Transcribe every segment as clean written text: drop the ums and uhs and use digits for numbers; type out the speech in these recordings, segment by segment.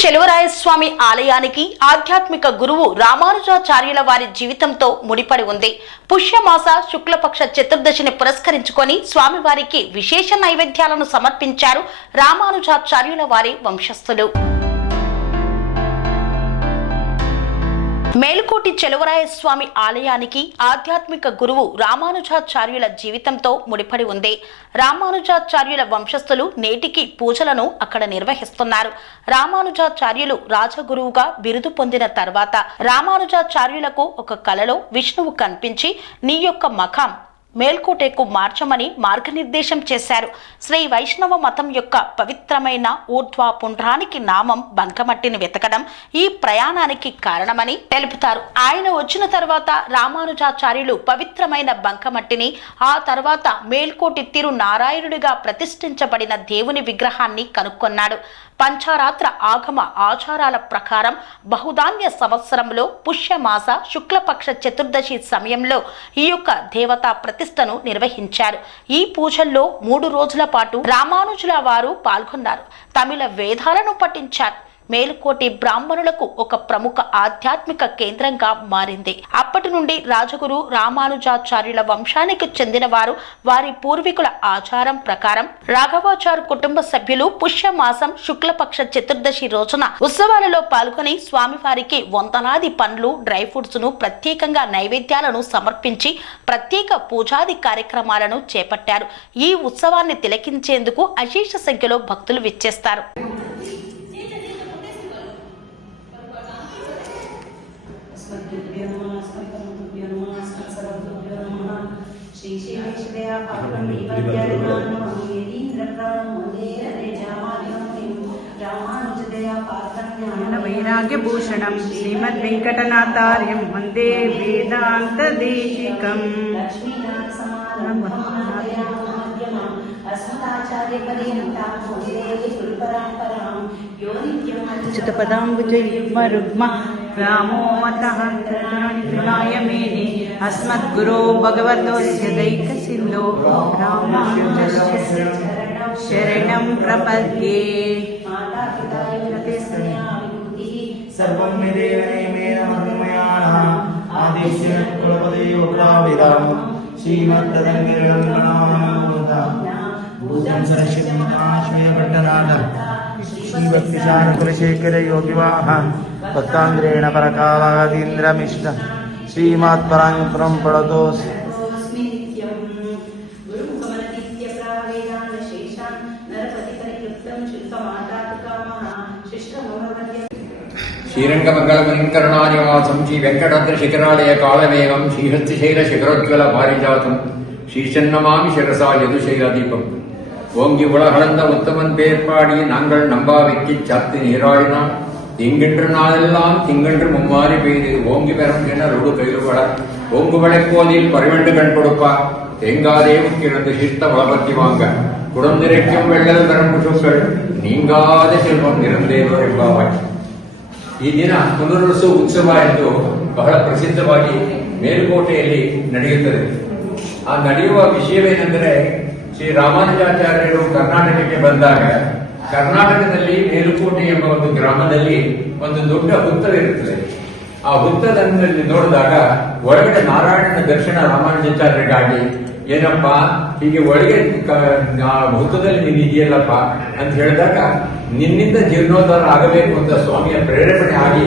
చెలువరాయస్వామి ఆలయానికి ఆధ్యాత్మిక గురువు రామానుజాచార్యుల వారి జీవితంతో ముడిపడి ఉంది. పుష్యమాస శుక్లపక్ష చతుర్దశిని పురస్కరించుకొని స్వామివారికి విశేష నైవేద్యాలను సమర్పించారు రామానుజాచార్యుల వారి వంశస్థులు. మేలుకోటి చెలువరాయస్వామి ఆలయానికి ఆధ్యాత్మిక గురువు రామానుజాచార్యుల జీవితంతో ముడిపడి ఉంది. రామానుజాచార్యుల వంశస్థులు నేటికి పూజలను అక్కడ నిర్వహిస్తున్నారు. రామానుజాచార్యులు రాజగురువుగా బిరుదు పొందిన తర్వాత రామానుజాచార్యులకు ఒక కలలో విష్ణువు కనిపించి నీ యొక్క మఖం మేల్కోటేకు మార్చమని మార్గనిర్దేశం చేశారు. శ్రీ వైష్ణవ మతం యొక్క పవిత్రమైన ఊర్ధ్వ పుండ్రానికి నామం బంకమట్టిని వెతకడం ఈ ప్రయాణానికి కారణమని తెలుపుతారు. ఆయన వచ్చిన తర్వాత రామానుజాచార్యులు పవిత్రమైన బంకమట్టిని, ఆ తర్వాత మేల్కోటి తిరు నారాయణుడిగా ప్రతిష్ఠించబడిన దేవుని విగ్రహాన్ని కనుక్కొన్నాడు. పంచారాత్ర ఆగమ ఆచారాల ప్రకారం బహుధాన్య సంవత్సరంలో పుష్యమాస శుక్లపక్ష చతుర్దశి సమయంలో ఈ యొక్క దేవతా ప్రతిష్టను నిర్వహించారు. ఈ పూజల్లో 3 రోజుల పాటు రామానుజుల వారు పాల్గొన్నారు. తమిళ వేదాలను పఠించారు. మేలుకోటి బ్రాహ్మణులకు ఒక ప్రముఖ ఆధ్యాత్మిక కేంద్రంగా మారింది. అప్పటి నుండి రాజగురు రామానుజాచార్యుల వంశానికి చెందిన వారు వారి పూర్వీకుల ఆచారం ప్రకారం రాఘవాచారు కుటుంబ సభ్యులు పుష్యమాసం శుక్లపక్ష చతుర్దశి రోజున ఉత్సవాలలో పాల్గొని స్వామివారికి వందలాది పండ్లు, డ్రై ఫ్రూట్స్ ను ప్రత్యేకంగా నైవేద్యాలను సమర్పించి ప్రత్యేక పూజాది కార్యక్రమాలను చేపట్టారు. ఈ ఉత్సవాన్ని తిలకించేందుకు అశేష సంఖ్యలో భక్తులు విచ్చేస్తారు. వైరాగ్యభూషణం శ్రీమద్వేంకటనాథార్యం వందే వేదాంతదేశికం. च्युतपदाम्बुजयुग्मरुग्म रामो मतः मेने अस्मद्गुरो भगवतोऽस्य दैकसिन्धो रामानुजस्य शरणं प्रपद्ये. सर्वं मेदेन हनुमयानः आदिश्य कुलपतयो प्राविराम श्रीमद्तदङ्गिरं गणामनोदा भूतं सरस्वतीनाश्वयभट्टनाथ श्रीभक्तिशान कुलशेखर योगिवाहन भक्तांग्रेण परकालादीन्द्रमिश्र श्रीमात्पराङ्पुरं पडतोस्. श्रीरङ्गमङ्गलमनिकरणानिवासं श्रीवेङ्कटाद्रिशिखरालय कालमेवं श्रीहस्तिशैलशिखरोज्ज्वल पारिजातं श्रीशन्नमामि शिरसा यदुशैलदीपम्. ஓங்கி உலகளந்த உத்தமன் பேர்பாடி நாங்கள் நம்பாவைக்கு சாத்து நீராடினான் திங்கென்று நாளெல்லாம் திங்கென்று மும்மாறி பெய்து ஓங்கி பெறும் கிணறு கைலுவள ஓங்கு வளைப்போதில் பரிவண்டு கண் கொடுப்பா தேங்காதே உக்கிரந்து சித்த வளபத்தி வாங்க குடந்திரைக்கும் வெள்ளல் தரம் சொற்கள் நீங்காத செல்வம் ನಿರಂದೇವ ಎಂಬಾವಾಯಿ. ಈ ದಿನ ಪುನರ್ವಸು ಉತ್ಸವ ಎಂದು ಬಹಳ ಪ್ರಸಿದ್ಧವಾಗಿ ಮೇಲುಕೋಟೆಯಲ್ಲಿ ನಡೆಯುತ್ತದೆ. ಆ ನಡೆಯುವ ವಿಷಯವೇನೆಂದರೆ ಶ್ರೀ ರಾಮಾನುಜಾಚಾರ್ಯರು ಕರ್ನಾಟಕಕ್ಕೆ ಬಂದಾಗ ಕರ್ನಾಟಕದಲ್ಲಿ ಮೇಲುಕೋಟೆ ಎಂಬ ಒಂದು ಗ್ರಾಮದಲ್ಲಿ ಒಂದು ದೊಡ್ಡ ಹುತ್ತವಿರುತ್ತದೆ. ಆ ಹುತ್ತದಲ್ಲಿ ನೋಡಿದಾಗ ಒಳಗಡೆ ನಾರಾಯಣನ ದರ್ಶನ ರಾಮಾನುಜಾಚಾರ್ಯರಿಗಾಗಿ ಏನಪ್ಪ ಹೀಗೆ ಒಳಗೆ ಹುತ್ತದಲ್ಲಿ ನೀನು ಇದೆಯಲ್ಲಪ್ಪ ಅಂತ ಹೇಳಿದಾಗ ನಿನ್ನಿಂದ ಜೀರ್ಣೋದ್ಧಾರ ಆಗಬೇಕು ಅಂತ ಸ್ವಾಮಿಯ ಪ್ರೇರೇಪಣೆ ಆಗಿ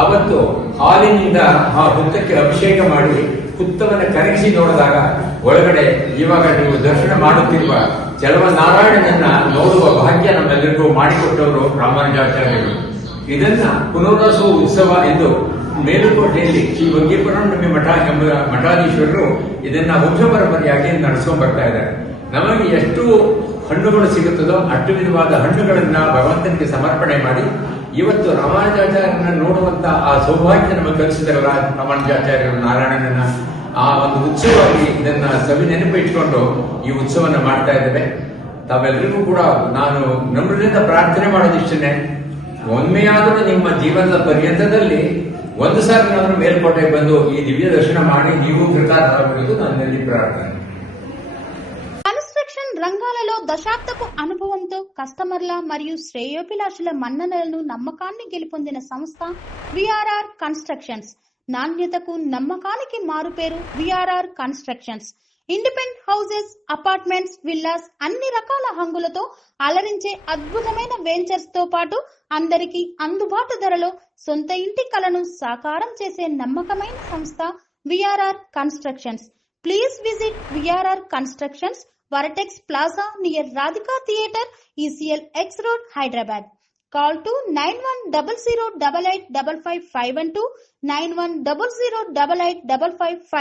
ಆವತ್ತು ಹಾಲಿನಿಂದ ಆ ಹುತ್ತಕ್ಕೆ ಅಭಿಷೇಕ ಮಾಡಿ ಹುತ್ತವನ್ನು ಕರಗಿಸಿ ನೋಡಿದಾಗ ಒಳಗಡೆ ಇವಾಗ ನೀವು ದರ್ಶನ ಮಾಡುತ್ತಿರುವ ಚಲವ ನಾರಾಯಣನನ್ನ ನೋಡುವ ಭಾಗ್ಯ ನಮ್ಮೆಲ್ಲರಿಗೂ ಮಾಡಿಕೊಟ್ಟವರು ರಾಮಾನುಜಾಚಾರ್ಯರು. ಇದನ್ನ ಪುನರ್ವಸು ಉತ್ಸವ ಎಂದು ಮೇಲುಕೋಟೆಯಲ್ಲಿ ಶ್ರೀ ವಗ್ಗೀಪುರನಂಬಿ ಮಠ ಎಂಬ ಮಠಾಧೀಶ್ವರರು ಇದನ್ನ ವಂಶ ಪರಂಪರೆಯಾಗಿ ನಡೆಸ್ಕೊಂಡ್ ಬರ್ತಾ ಇದ್ದಾರೆ. ನಮಗೆ ಎಷ್ಟು ಹಣ್ಣುಗಳು ಸಿಗುತ್ತದೋ ಅಷ್ಟು ವಿಧವಾದ ಹಣ್ಣುಗಳನ್ನ ಭಗವಂತನಿಗೆ ಸಮರ್ಪಣೆ ಮಾಡಿ ಇವತ್ತು ರಾಮಾನುಜಾಚಾರ್ಯರನ್ನ ನೋಡುವಂತ ಆ ಸೌಭಾಗ್ಯ ನಮಗೆ ಕಲಿಸಿದಾರಲ್ಲ ರಾಮಾನುಜಾಚಾರ್ಯರು ನಾರಾಯಣನನ್ನ, ಆ ಒಂದು ಉತ್ಸವವಾಗಿ ಇದನ್ನ ಸವಿ ನೆನಪಿಟ್ಕೊಂಡು ಈ ಉತ್ಸವನ ಮಾಡ್ತಾ ಇದ್ದೇವೆ. ತಾವೆಲ್ಲರಿಗೂ ಕೂಡ ನಾನು ನಮ್ರದಿಂದ ಪ್ರಾರ್ಥನೆ ಮಾಡೋದಿಷ್ಟೇ, ಒಮ್ಮೆಯಾದರೂ ನಿಮ್ಮ ಜೀವನದ ಪರ್ಯಂತದಲ್ಲಿ ಒಂದು ಸಾರಿ ನಾವು ಮೇಲ್ಕೋಟೆಗೆ ಬಂದು ಈ ದಿವ್ಯ ದರ್ಶನ ಮಾಡಿ ನೀವು ಕೃತಾರ್ಥರಾಗುವುದು ನನ್ನಲ್ಲಿ ಪ್ರಾರ್ಥನೆ. ಕನ್ಸ್ಟ್ರಕ್ಷನ್ ರಂಗ రంగాలలో దశాబ్దపు అనుభవంతో కస్టమర్ల మరియు శ్రేయోభిలాషుల మన్ననలను నమ్మకాన్ని గెలుపొందిన సంస్థ విఆర్ఆర్ కన్స్ట్రక్షన్స్. నాణ్యతకు నమ్మకానికి మారుపేరు VRR constructions. Independent houses, apartments, villas అన్ని రకాల హంగులతో అలరించే అద్భుతమైన వెంచర్స్ తో పాటు అందరికీ అందుబాటు ధరలో సొంత ఇంటి కలను సాకారం చేసే నమ్మకమైన సంస్థ VRR constructions. Please visit VRR Constructions, Varatex Plaza near Radhika Theatre, ECL X Road, Hyderabad. Call to 9100885551 9100885559.